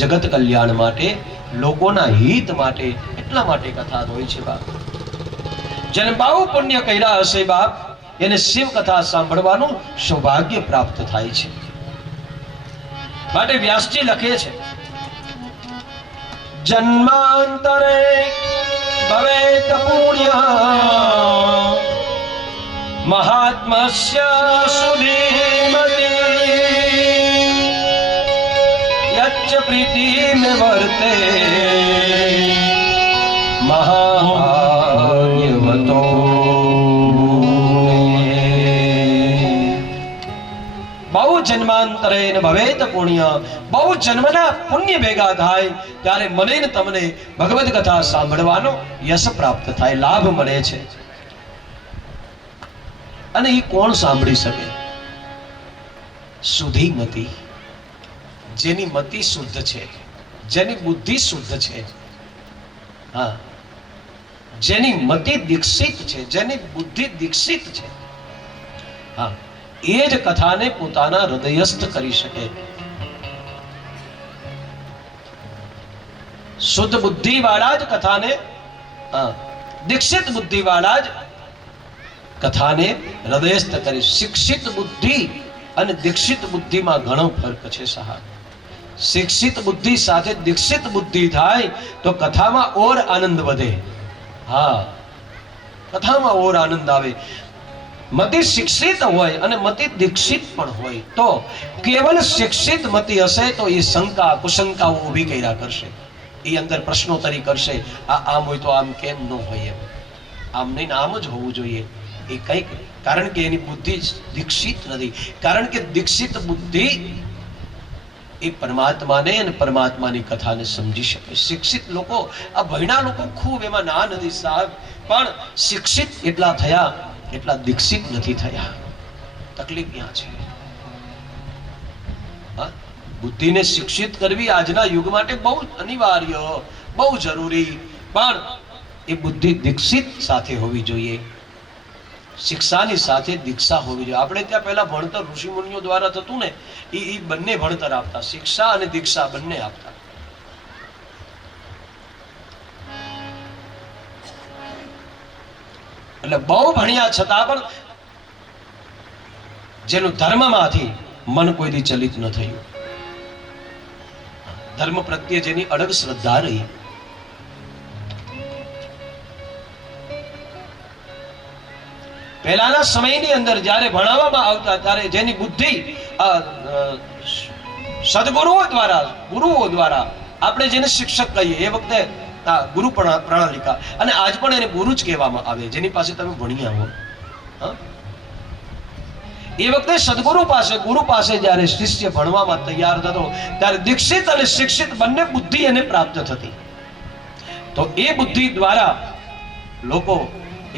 જગત કલ્યાણ માટે, લોકોના હિત માટે, એટલા માટે કથા હોય છે બાપ. જેને બહુ પુણ્ય કર્યા હશે બાપ, એને શિવ કથા સાંભળવાનું સૌભાગ્ય પ્રાપ્ત થાય છે. માટે વ્યાસજી લખે છે, જન્માંતરે ભવેત પુણ્ય મહાત્મસ્ય સુધીમતિ યચ્ચ પ્રીતિમ વર્તે મહાભાગ્યવતો. બહુ જન્માંતરે ભવેત પુણ્ય, બહુ જન્મના પુણ્ય ભેગા થાય ત્યારે મને ને તમને ભગવદ કથા સાંભળવાનો યશ પ્રાપ્ત થાય, લાભ મળે છે. અને એ કોણ સાંભળી શકે? સુધીમતિ, જેની મતિ શુદ્ધ છે, જેની બુદ્ધિ શુદ્ધ છે, હા, જેની મતિ દીક્ષિત છે, જેની બુદ્ધિ દીક્ષિત છે, હા, એ જ કથાને પોતાના હૃદયસ્થ કરી શકે. શુદ્ધ બુદ્ધિ વાળા જ કથાને, દીક્ષિત બુદ્ધિ વાળા જ કથાને હૃદયસ્થ કરી. શિક્ષિત બુદ્ધિ અને દીક્ષિત બુદ્ધિમાં ઘણો ફરક છે સાહેબ. શિક્ષિત બુદ્ધિ સાથે દીક્ષિત બુદ્ધિ થાય તો કથામાં ઓર આનંદ વધે. હા, કથામાં ઓર આનંદ આવે. મતિ શિક્ષિત હોય અને મતિ દીક્ષિત પણ હોય તો કેવલ શિક્ષિત મતિ હશે તો એ શંકા કુશંકાઓ ઊભી કર્યા કરશે, એ અંદર પ્રશ્નોત્તરી કરશે. આ આમ હોય તો આમ કેમ ન હોય, એમ આમ નહીં આમ જ હોવું જોઈએ. એ કંઈક કારણ કે એની બુદ્ધિ દીક્ષિત નથી. કારણ કે દીક્ષિત બુદ્ધિ એ પરમાત્માને અને પરમાત્માની કથાને સમજી શકે. શિક્ષિત લોકો, આ ભણ્યા લોકો ખૂબ એમાં ના નથી સાહેબ, પણ શિક્ષિત એટલા થયા એટલા દીક્ષિત નથી થયા. તકલીફ ક્યાં છે? બુદ્ધિને શિક્ષિત કરવી આજના યુગ માટે બહુ અનિવાર્ય, બહુ જરૂરી, પણ એ બુદ્ધિ દીક્ષિત સાથે હોવી જોઈએ. શિક્ષાની સાથે દીક્ષા હોવી જોઈએ. આપણે ત્યાં પહેલા ભણતર ઋષિ મુનિઓ દ્વારા થતું ને, એ બંને ભણતર આપતા, શિક્ષા અને દીક્ષા બંને આપતા. એટલે બહુ ભણ્યા છતાં પણ જેનું ધર્મમાંથી મન કોઈ દી ચલિત ન થયું, ધર્મ પ્રત્યે જેની અડગ શ્રદ્ધા રહી. પહેલાના સમયની અંદર જ્યારે ભણાવવામાં આવતા ત્યારે જેની બુદ્ધિ સદગુરુઓ દ્વારા, ગુરુઓ દ્વારા, આપણે જેને શિક્ષક કહીએ એ વખતે ગુરુ પ્રણાલિકા, અને આજ પણ એને ગુરુ જ કહેવામાં આવે જેની પાસે તમે ભણ્યા હો. એ વખતે સદગુરુ પાસે, ગુરુ પાસે જ્યારે શિષ્ય ભણવામાં તૈયાર થતો ત્યારે દીક્ષિત અને શિક્ષિત બંને બુદ્ધિ એને પ્રાપ્ત થતી. તો એ બુદ્ધિ દ્વારા લોકો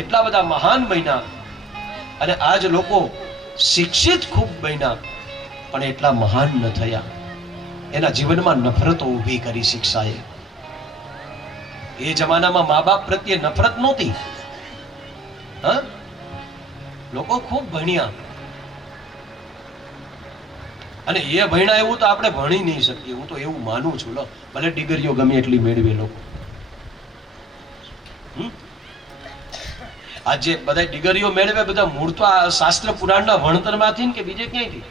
એટલા બધા મહાન બન્યા. અને આજ લોકો શિક્ષિત ખૂબ બન્યા પણ એટલા મહાન ન થયા. એના જીવનમાં નફરતો ઊભી કરી શિક્ષાએ. એ જમાનામાં મા બાપ પ્રત્યે નફરત નહોતી. લોકો ખૂબ ભણ્યા અને એ ભણ્યા એવું તો આપણે ભણી નહીં શકીએ. હું તો એવું માનું છું. લો, ભલે ડિગ્રીઓ ગમે એટલી મેળવે લોકો. આજે બધા ડિગ્રીઓ મેળવે બધા મૂળ તો આ શાસ્ત્ર પુરાણના ભણતરમાંથી ને કે બીજે ક્યાંયથી.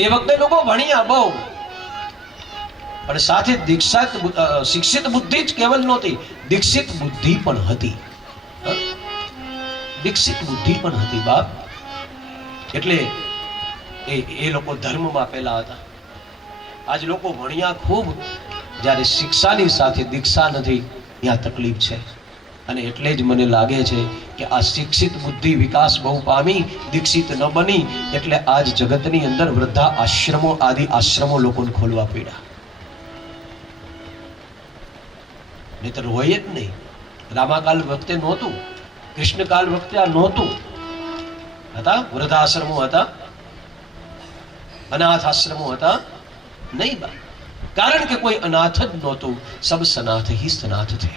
એ વખતે લોકો ભણ્યા બહુ, પણ સાથે દીક્ષિત શિક્ષિત બુદ્ધિ જ કેવલ નહોતી, દીક્ષિત બુદ્ધિ પણ હતી. દીક્ષિત બુદ્ધિ પણ હતી બાપ. એટલે એ લોકો ધર્મમાં પેલા હતા. આજ લોકો ભણ્યા ખૂબ, જ્યારે શિક્ષાની સાથે દીક્ષા નથી, ત્યાં તકલીફ છે. અને એટલે જ મને લાગે છે કે આ શિક્ષિત બુદ્ધિ વિકાસ બહુ પામી, દીક્ષિત ન બની, એટલે આજ જગતની અંદર વૃદ્ધા આશ્રમો આદિ આશ્રમો લોકોને ખોલવા પડ્યા. નહીતર હોય જ નહીં. રામાકાલ વખતે નહોતું, કૃષ્ણકાલ વખતે આ નહોતું. હતા વૃદ્ધાશ્રમો હતા, અનાથ આશ્રમો હતા નહીં બા. કારણ કે કોઈ અનાથ જ નહોતું, સબ સનાથ ही सनाथ थे.